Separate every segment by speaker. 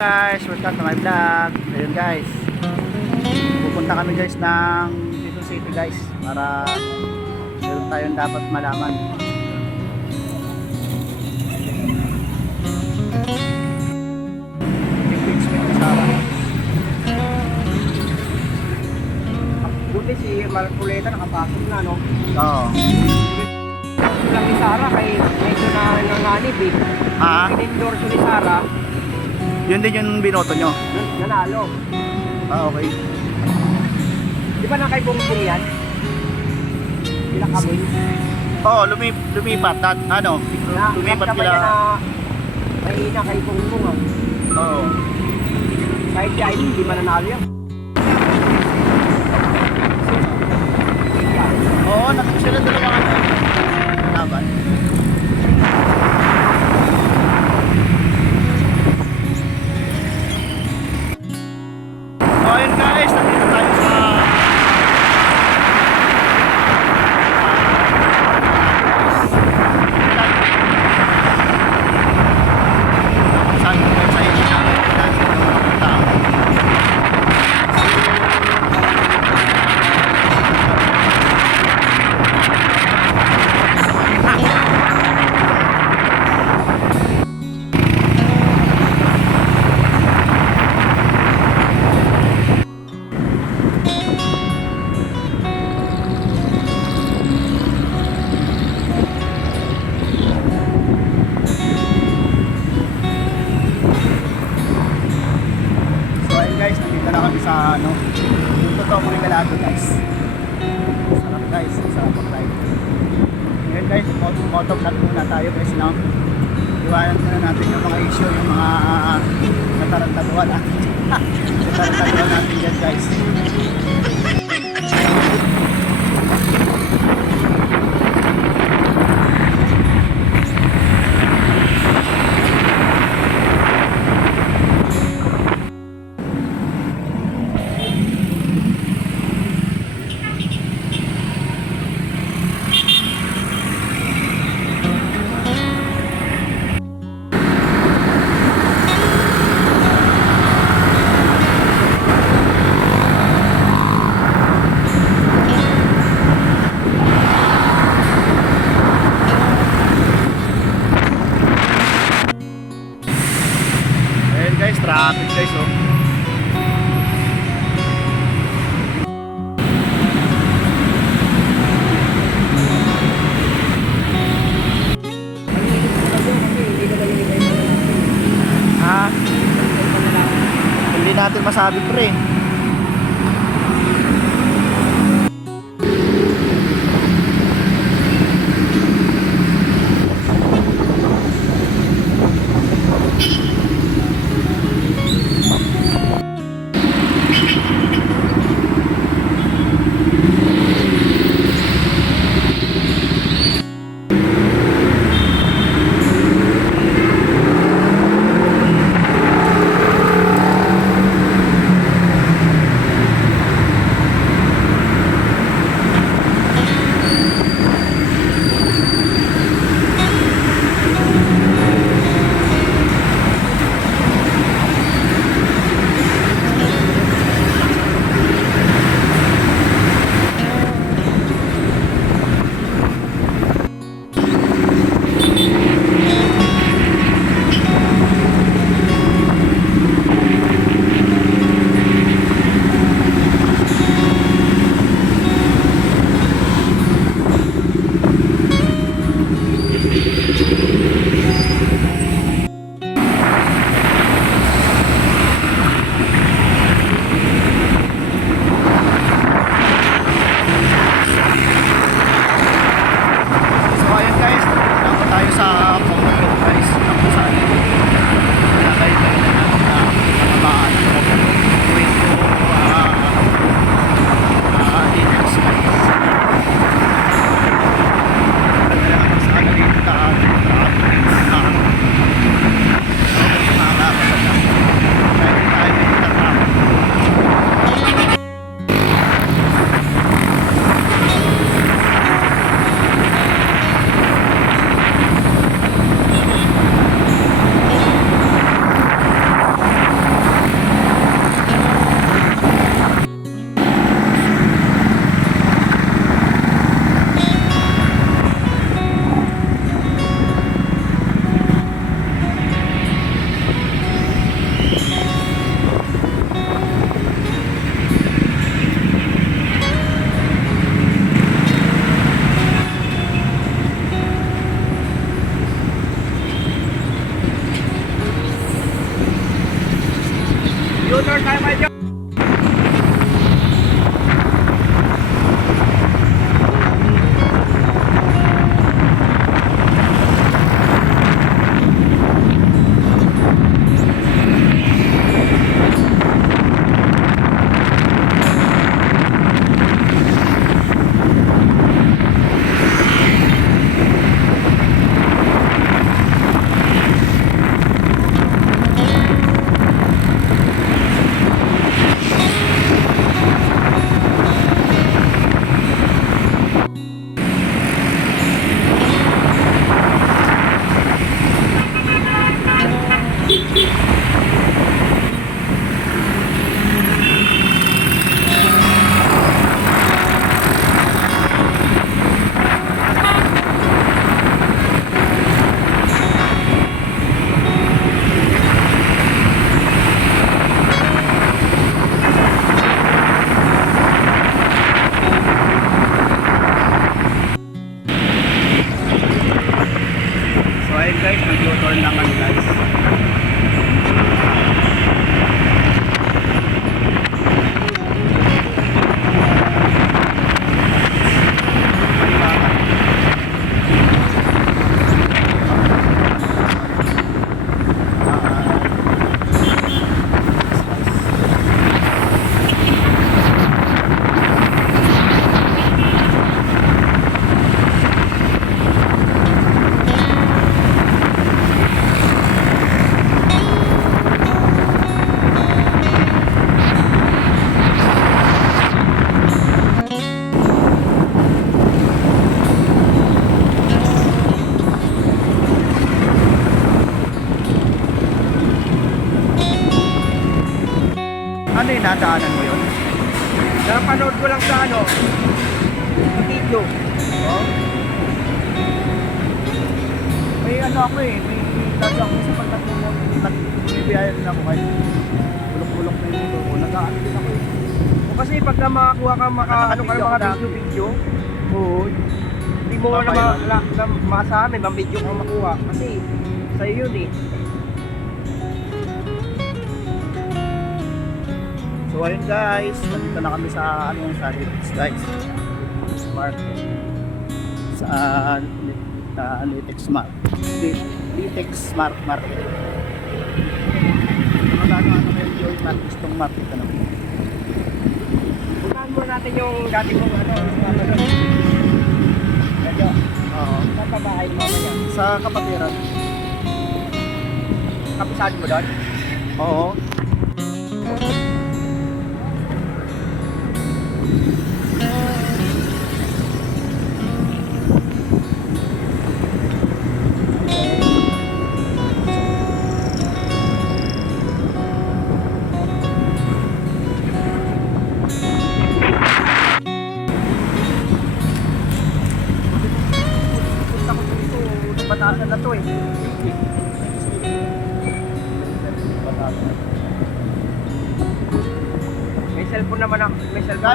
Speaker 1: guys, welcome to my vlog ayun guys pupunta kami guys ng Quezon City guys para meron tayong dapat malaman buti si Marculeta nakapasok na no? oo lang ni Sarah kay medyo na nanganib eh ha? in-endorse Sarah yun din yung binoto nyo? Yun, nanalo. Ah, okay. Di ba na kay Bongbong yan? Pinakamin? Oo, oh, lumip, lumipat. At, ano? Na, lumipat kila. Na, mahina kay Bongbong oh. Oo. Oh. Kahit si Aileen, di ba nanalo yan? Oo, oh, nakikita na dalawa motovlog muna tayo guys no iwanan muna natin yung mga issue yung mga uh, natarantaduhan natin natarantaduhan natin yan guys masabi pre Nadaanan mo yun? Napanood ko lang sa ano, sa video. Oh. May ano ako eh, may kasi ako sa pagtatulong, nagbibiyayan na ako kahit bulok-bulok na yung motor ko, nag-aano din ako eh. O kasi pag na makakuha ka, maka, ano ka ng ano mga video-video, oo, hindi mo na, ma, na, na masahan, may mga video kang makuha. Kasi, sa'yo yun eh. So ayun guys, nandito na kami sa ano sa Litix guys. Litix Sa uh, Litix Mart. Litix Mart Market. Magkano ano kayo yung market itong market ano? Puntahan ano, ano, ano, muna natin yung dati kong ano. Medyo. Oo. Sa pabahay mo kanya. Sa kapatiran. Kapisahan mo doon? Oo.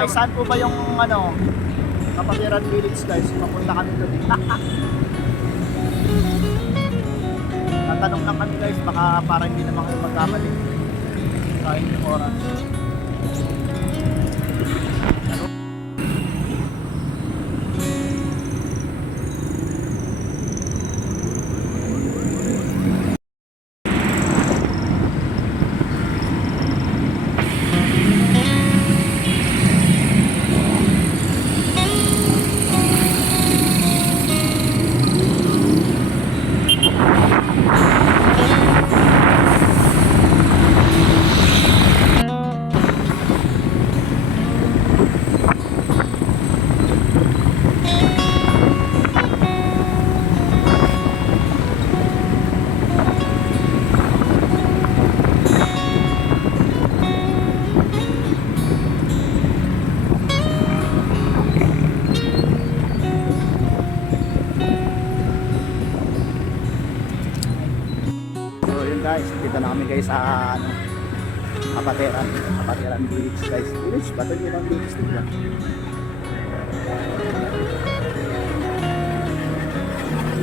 Speaker 1: Guys, saan po ba yung ano, Kapagiran Village guys? Papunta kami doon. Tatanong lang kami guys, baka parang hindi naman kayo magkamali. Sa inyong oras. tayo ah, sa ano, Kapateran, Kapateran Village guys. Village ba? Ito yung village din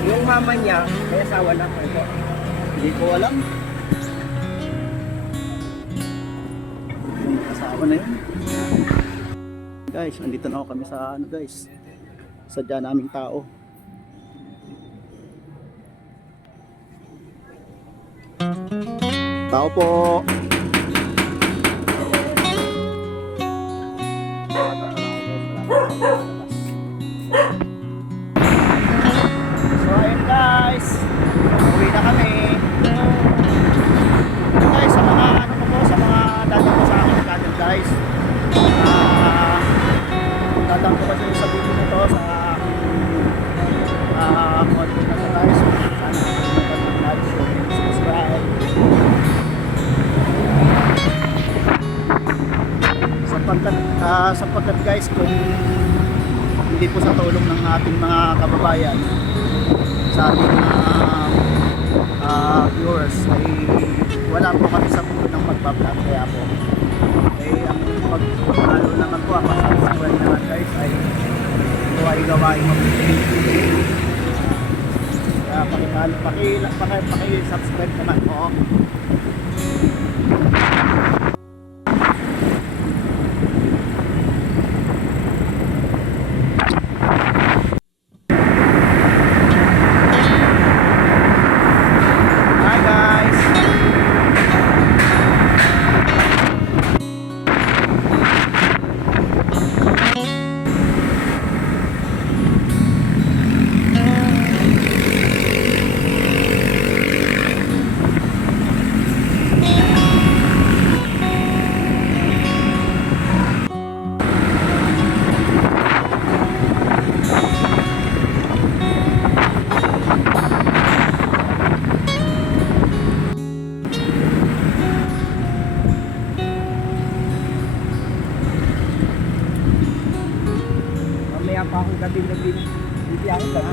Speaker 1: Yung mama niya, may asawa na ko ito. Hindi ko alam. Yung asawa na yun. Guys, andito na ako kami sa ano guys. sa Sadya naming tao. Thank you tao po. So guys, uwi na kami. So, sa mga ano po, sa mga dadang sa akin guys. Uh, ah, dadang ko kasi sa video nito sa uh, ah, ah, content na guys. sapagkat, uh, sapagkat guys kung hindi po sa tulong ng ating mga kababayan sa ating mga uh, viewers ay wala po kami sa puno ng magpa-vlog kaya po ay ang pagpapalo naman po ang masasabay naman guys ay ito ay gawain mo ah, kaya paki, paki, paki, paki subscribe gabi-gabi. Bibiyahe gabi.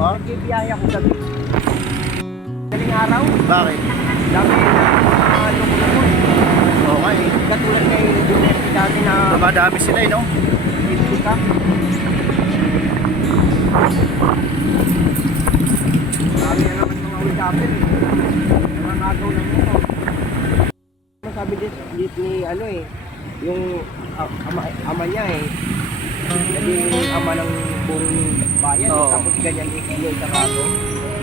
Speaker 1: Oh? Nagbibiyahe ako gabi. Galing araw. Bakit? Dami na mga ano loko na Okay. Katulad kay Dumetti dati na... Dumadami sila eh, no? Hindi ka. Marami na naman mga ulkapin eh. Nangagaw ng ito. Oh. Ano sabi dito ni ano eh, yung ama, ama niya eh, naging ama ng buong bayan. Oh. Tapos ganyan ni Kilo sa Rago.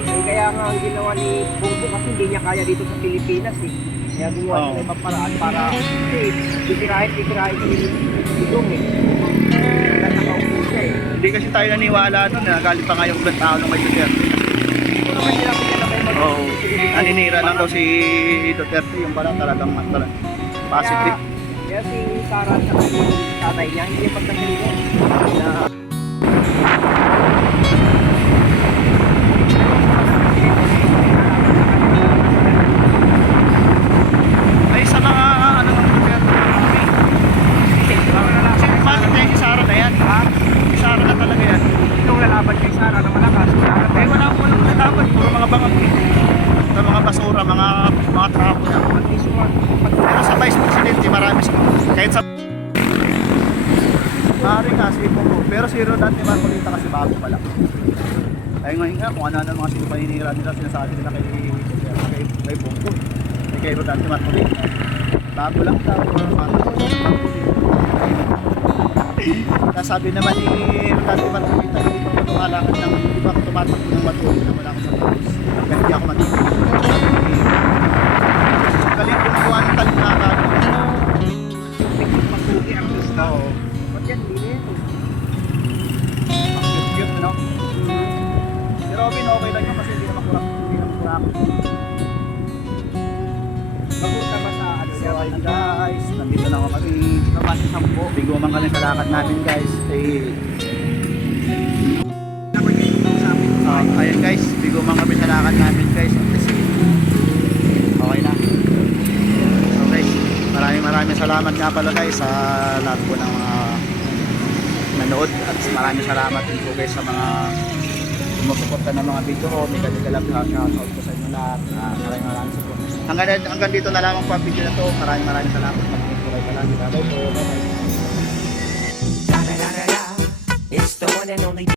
Speaker 1: Eh, kaya nga ang ginawa ni Bongbong kasi hindi niya kaya dito sa Pilipinas eh. Kaya gumawa oh. ng ibang para kasi eh, titirahin, titirahin itong Dudong eh. eh. Hindi kasi tayo naniwala doon, nagalit pa nga yung ibang tao ng may Duterte. Ano ba sila kung kailan kayo mag- oh. Naninira lang daw si Duterte, yung pala talagang mas talaga. Positive. Kaya, kaya si Sara sa tatay niya, hindi yung pagkakalito. Na... Ay, sa mga ah, ah, ano ng lugar Kasi bakit yung isara na yan? Ha? Isara na talaga yan. Yung lalaban kay Sara na malakas. Eh, wala po nang lalaban. Puro mga bangag. Ito eh. mga basura, mga mga trapo na. Pero sa vice presidente, marami sa kahit sa Maaaring nga sipong road. Pero si Road at Marcolita kasi bago pala. lang. Ay ngayon nga, kung ano na mga sino paninira nila, sinasabi nila kay, kay, kay Bongo. Kay, kay Road at Marcolita. Bago lang daw. Nasabi naman ni Road at Marcolita, hindi ko matumalangan ng, hindi ko tumatakbo ng matuloy na wala akong sa tapos. Kaya hindi ako matuloy. Galing kung kuha ng talinakan. Matuloy ang gusto. open, okay lang yun kasi hindi na kurak. Hindi naman kurak. Bagot na sa ano? So, ayun guys, nandito na ako kami. Napas sa sampo. Biguman kami sa lakad namin guys. Eh, Uh, ayan guys, biguman kami sa lakad namin guys. Okay na. So guys, maraming maraming salamat nga pala guys sa lahat po ng mga nanood at maraming salamat din po guys sa mga sumusuporta ng mga video ko. Mega Mega Love na shoutout ko sa inyo lahat. Uh, maraming maraming support. Hanggang, hanggang dito na lamang pa video na to. Maraming maraming salamat. Maraming kulay ka lang. Bye-bye. It's the one and only